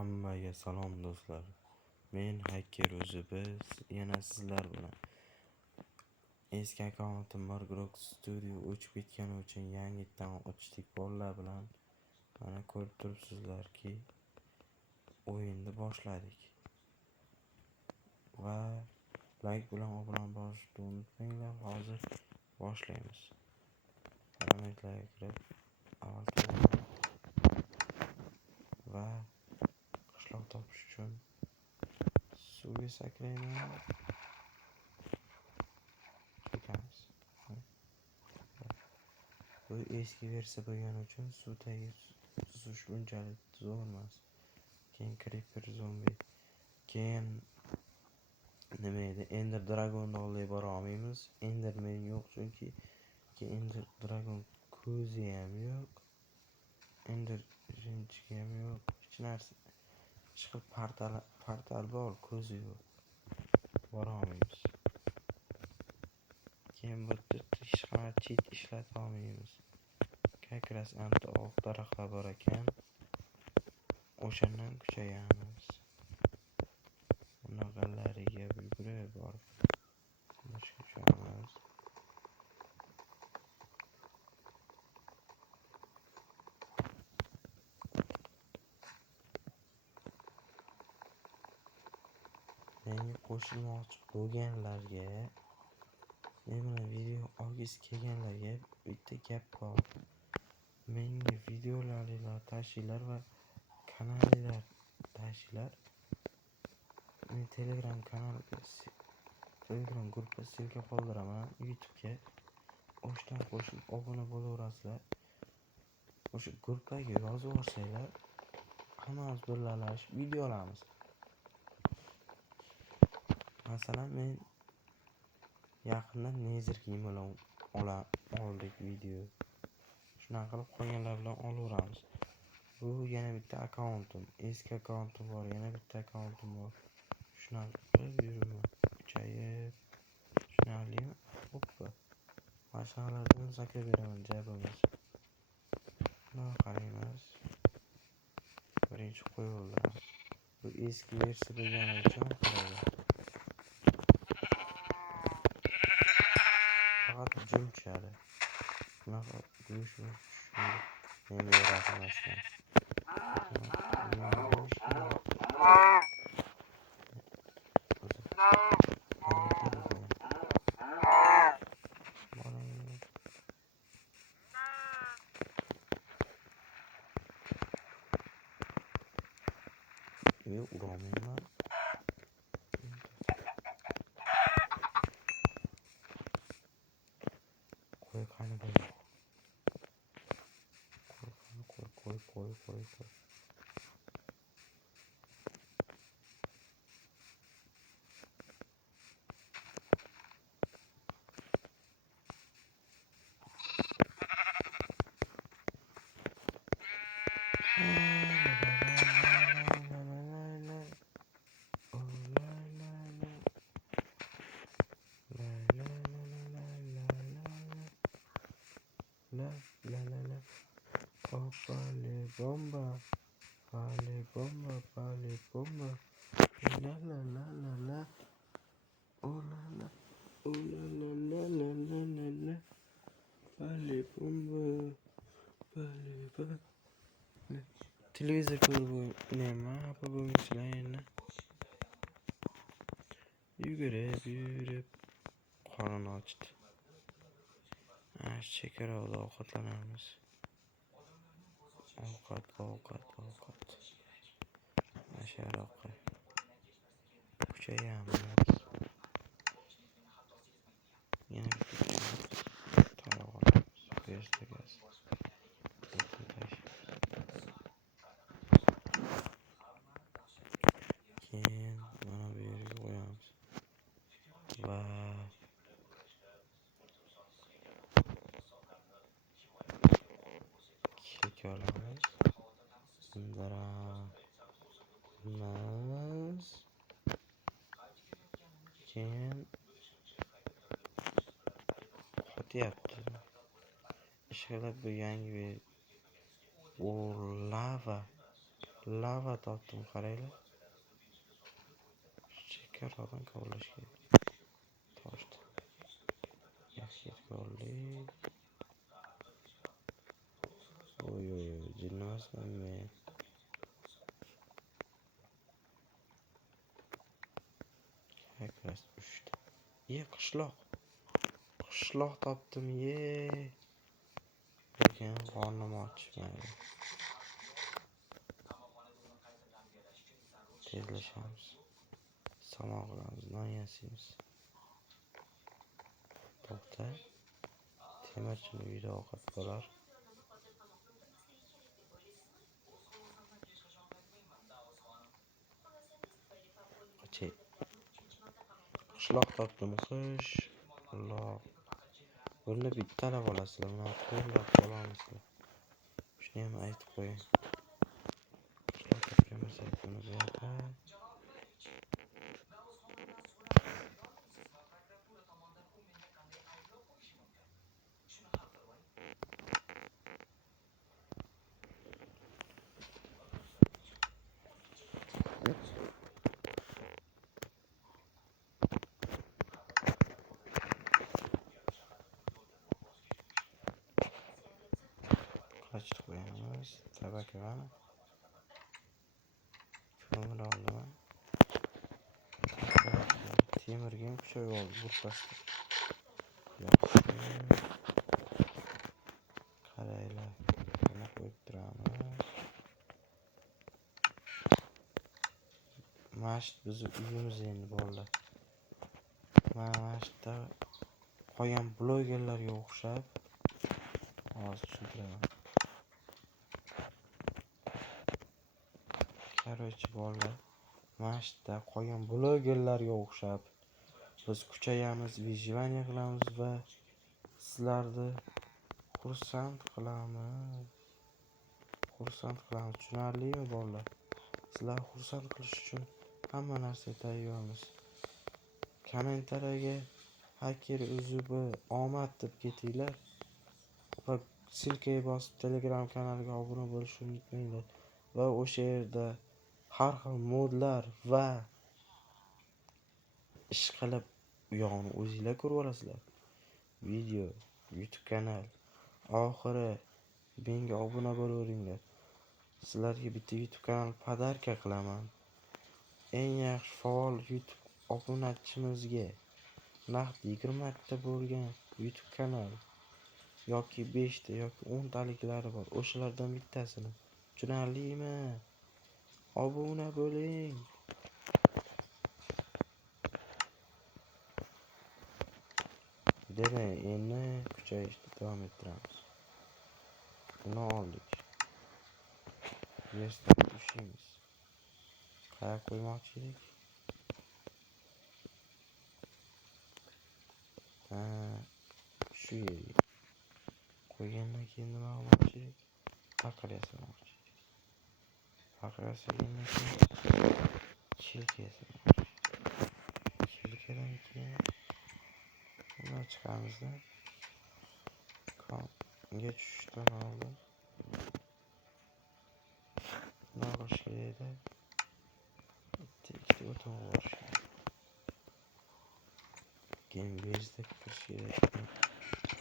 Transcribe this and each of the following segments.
Hammaga salom do'stlar. Men Hacker o'zi biz yana sizlar bilan. Eski akkauntim Margrok Studio o'chib ketgani uchun yangidan ochdik bolalar bilan. Mana ko'rib turibsizlarki, o'yinni boshladik. Va like bilan obuna bo'lishni unutmanglar. Hozir boshlaymiz. Parametrlarga kirib, va qishloq topish uchun suvga sakrayman. Ketamiz. Bu eski versiya bo'lgani uchun suvdagi suzish unchalik zo'r emas. Keyin Creeper zombi. Keyin nima edi? Ender Dragon'ni olib bora olmaymiz. Enderman yo'q chunki Ender Dragon ko'zi ham yo'q. Ender rinchigi ham yo'q. Hech narsa. Chiqib portal bor, ko'zi yo'q. Bora olmaymiz. Keyin bu hech qanaqa cheat ishlata olmaymiz. Как раз anta oq daraxtlar bor ekan. O'shandan kuchayamiz. Bunaqalariga yugurib borib tushamiz. Menga qo'shilmoqchi bo'lganlarga, men bilan video olgisi kelganlarga bitta gap bor. Menga videolaringlar tashinglar va kanalinglar tashinglar. Men Telegram gruppa silka qoldiraman YouTube'ga. O'shdan qo'shilib obuna bo'laverasizlar. O'sha gruppaga yozib olsanglar, hammamiz birgalashib video olamiz. Masalan, men yaqinda Netherking bilan oldik video. Shunaqa qilib qolganlar bilan olaveramiz. Bu yana bitta akkauntim. Eski akkauntim bor, yana bitta akkauntim bor. Shunaqa qilib yuraman. Kuchayib. Tushunarlimi? Hoppa. Mashinalardan sakrab beraman joy bo'lmasa. Mana qaraymiz. Birinchi qo'yib oldiramiz. Bu eski versiya bo'lgani uchun qaraydi. Faqat jim tushadi. Bunaqa go'sht men berasizlar. Uğramayayım. Koy kanı böyle. Koy. Vale bomba. La. Oh la. Vale bomba. Televizor ko'rib nima bo'lishlayni. Yugurib qorin ochdi. Shekar olib ovqatlanamiz. Ovqat. Masharoqqa. Kuchayamiz. Yana taroq olamiz. Gaz. Keyin mana bu yerga qo'yamiz. Va kek olamiz. Sindiramiz. Keyin qotyapti. Ishqilib bu yangi lava lava topdim, qaranglar. Chekkaroqdan kovlash kerak. Toshdi. Yaxshi kovlaylik. Oy, jinnimasman men. Hakras 3 ta. Qishloq. Qishloq topdim, Lekin qornim ochmaydi. Tezlashamiz. Samo qilamiz, non yasaymiz. To'xta. Temirchini uyda ovqat bo'lar. Qishloq topdim, qish. Alloh. Buni bittalab olasizlar, mana qo'llab olamizlar. Shuni ham aytib qo'ying. Qishloq topganmasak buni bu yoqqa. Qachib qo'yamiz. Tabakani. Ko'mir oldim. Temirga ham kuchayib oldi burqasida. Qaranglar. Mana qo'yib turamiz. Masjid bizni uyimiz endi bolalar. Mana masjidda qolgan blogerlarga o'xshab hozir tushuntiraman. Короче, bolalar, masjidda qolgan blogerlarga o'xshab biz kuchayamiz, vijvaniya qilamiz va sizlarni xursand qilamiz. Tushunarlimi bolalar? Sizlarni xursand qilish uchun hamma narsa tayyormiz. Kommentariyaga hacker uzubi omad deb ketinglar va silkaga bosib Telegram kanaliga obuna bo'lishni unutmanglar. Va o'sha yerda har xil modlar va ish qilib u yog'ini o'zingizlar ko'rib olasizlar. Video, YouTube kanal, oxiri menga obuna bo'laveringlar. Sizlarga bitta YouTube kanal podarka qilaman. Eng yaxshi faol YouTube obunachimizga naqd 20 ta bo'lgan YouTube kanal yoki 5 ta yoki 10 taliklari bor. O'shalardan bittasini. Tushunarlimi? Obuna bo'ling. Demak, endi kuchayishni davom ettiramiz. Buni oldik. Yerga tushimiz. Qayerga qo'ymoqchi edik? Shu yerga. Qo'ygandan keyin nima qilmoqchi edik? Paqir yasamoqchi edik. Paqir yasagandan keyin chilka yasamoqchi edik. Chilkadan keyin bundan chiqamizda. Konga tushishdan oldin nima qilish kerak edi? Ikkita o'tin borish kerak. Keyin bezda kirish kerak.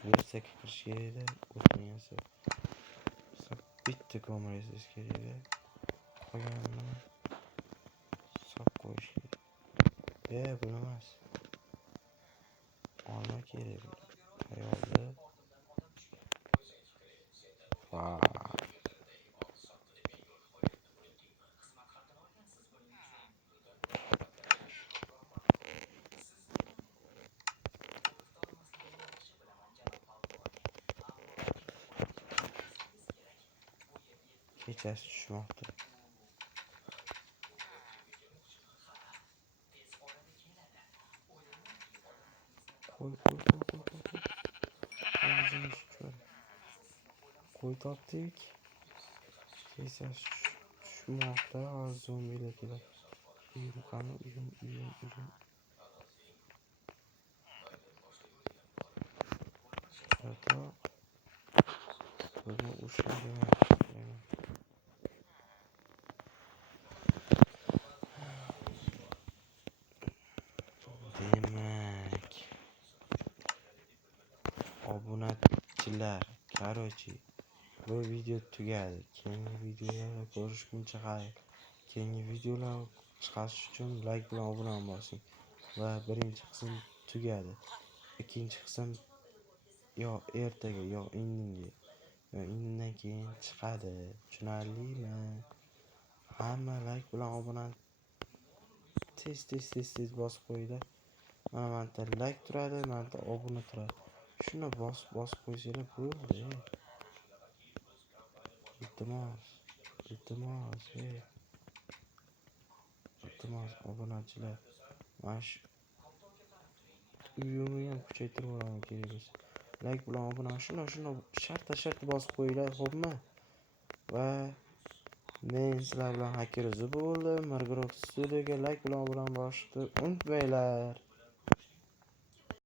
Bezda kirish kerak edi. O'tin yasab. Bitta ko'mir yasash kerak edi. Qolganini sop qo'yish kerak. Buni emas. Olma kerak. Tayyordi. Kechasi tushmoqda. Qo'y topdik. Kechasi tushmoqda. Hozir zombilar keladi. Uyim qani? Uyim. Chatoq. Buni ushlamayman. obunachilar, короче, bu video tugadi. Keyingi videolarni ko'rishguncha xayr. Keyingi videolar chiqarish uchun like bilan obuna bosing. Va birinchi qism tugadi. Ikkinchi qism yo ertaga, yo indinga, yo indindan keyin chiqadi. Tushunarlimi? Hamma like bilan obuna tez bosib qo'yinglar. Mana menda like turadi, menda obuna turadi. Shuni bosib qo'ysanglar bo'ldi. Iltimos, iltimos obunachilar. Mana shu uyimni ham kuchaytirib olaman kerak bo'lsa. Like bilan obuna shuni shart bosib qo'yinglar, xo'pmi? Va men sizlar bilan Hacker bo'ldim. Mirgrox Studioga like bilan obuna bosishni unutmanglar.